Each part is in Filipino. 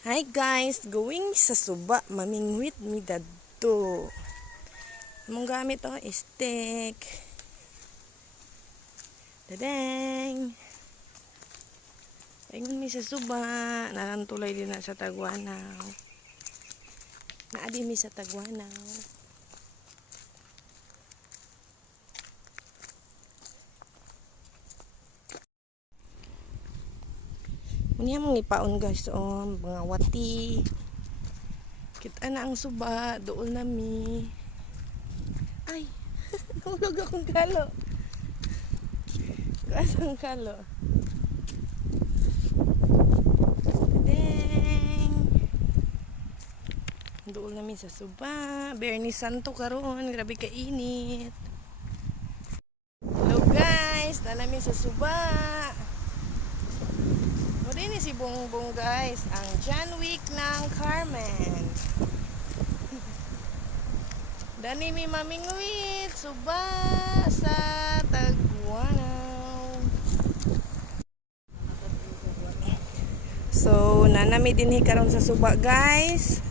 Hi guys, going sa suba, mamingwit mi dadto. Among gamit oh, stick. Dadeng. Ingon mi sa suba, narantulay din na sa Tagwanaw. Naadi mi sa Tagwanaw. Muni among ipaon guys oh, mga wati. Kita na ang suba, dool na mi. Ay, hulog akong kalo. Kasang kalo. Deng. Dool namin sa suba. Bernie Santo karon, grabe ka init. Hello guys, na namin sa suba. O din si Bongbong guys, ang John Wick ng Carmen. Dani mi mamingwit, suba sa Tagwanaw. So, nanami dinhi karon sa suba guys.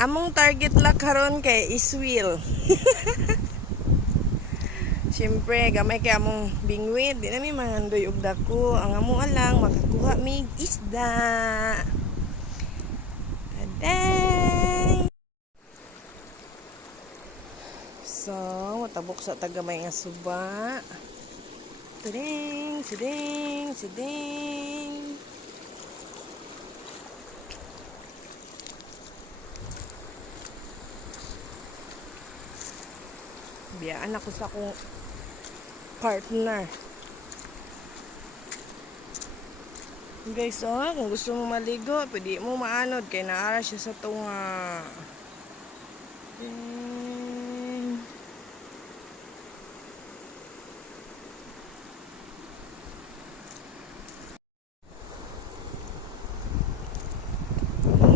Among target la karon kay Iswil. Siyempre, gamay kay among bingwit. Di na mi mangandoy og dako. Ang amo lang makakuha mig isda. Tadang! So, matabok sa tagamay nga suba. Tuding, siding, siding. Biyaan ako sa akong partner. Guys, oh, kung gusto mo maligo, pwede mo maanod kay naara siya sa tunga.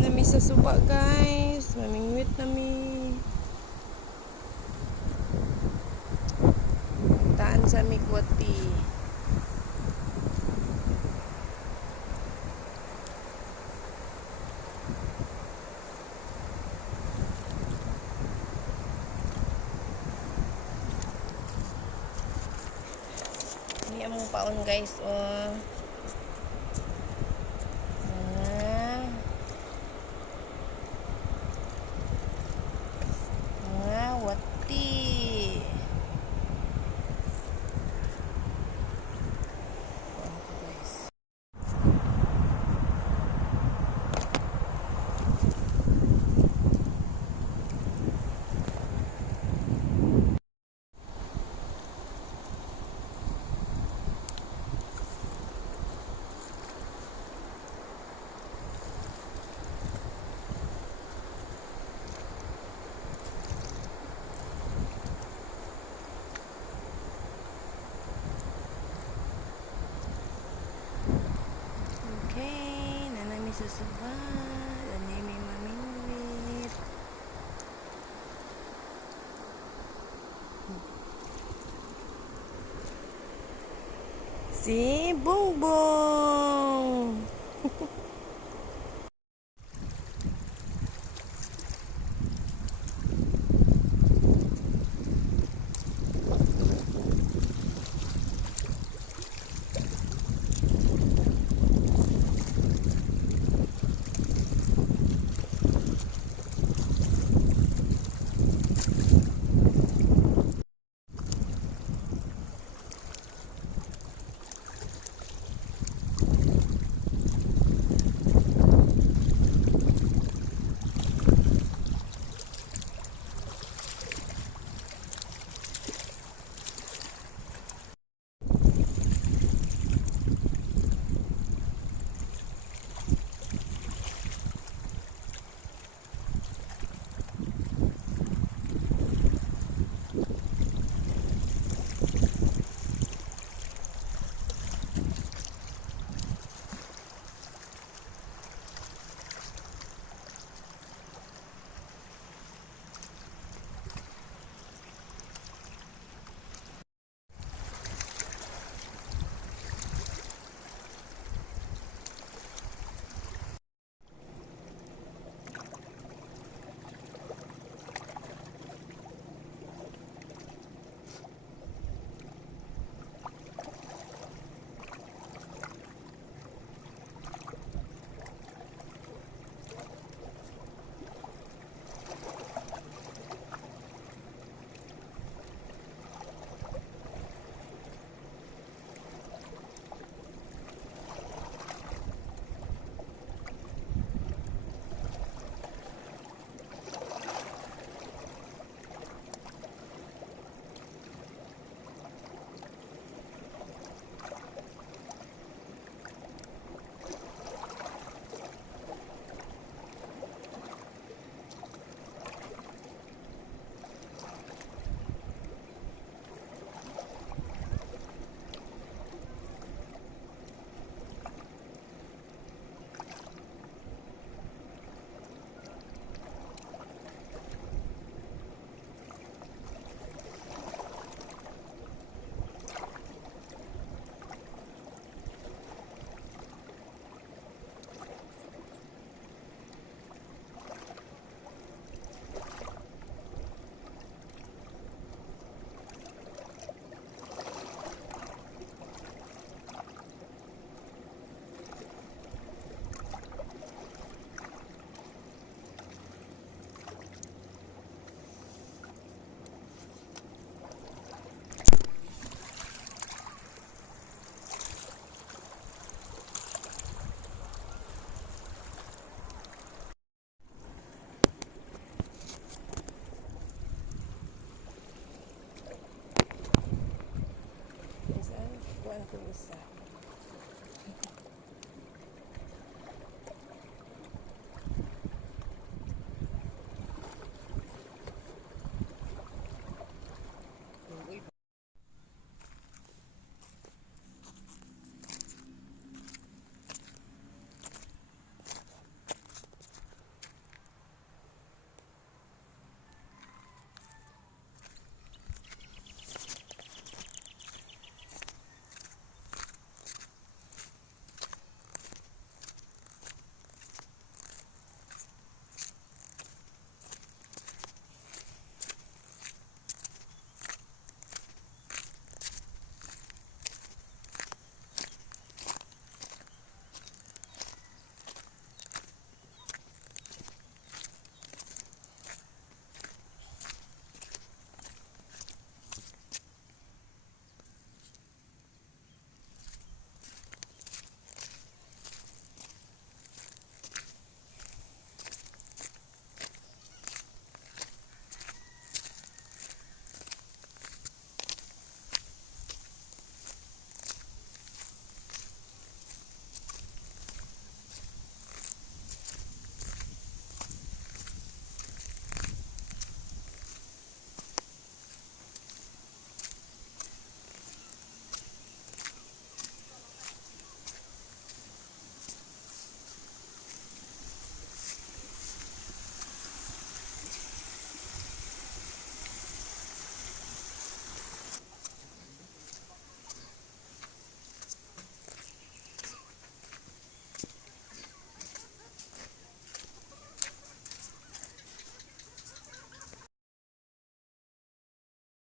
Nami sa suba guys, mamingwit nami. Taan sa Migwati. Hindi among paon guys, oh. Mga wati. Okay, nanami sa suba. Nanay may mamingwit. Si Bongbong.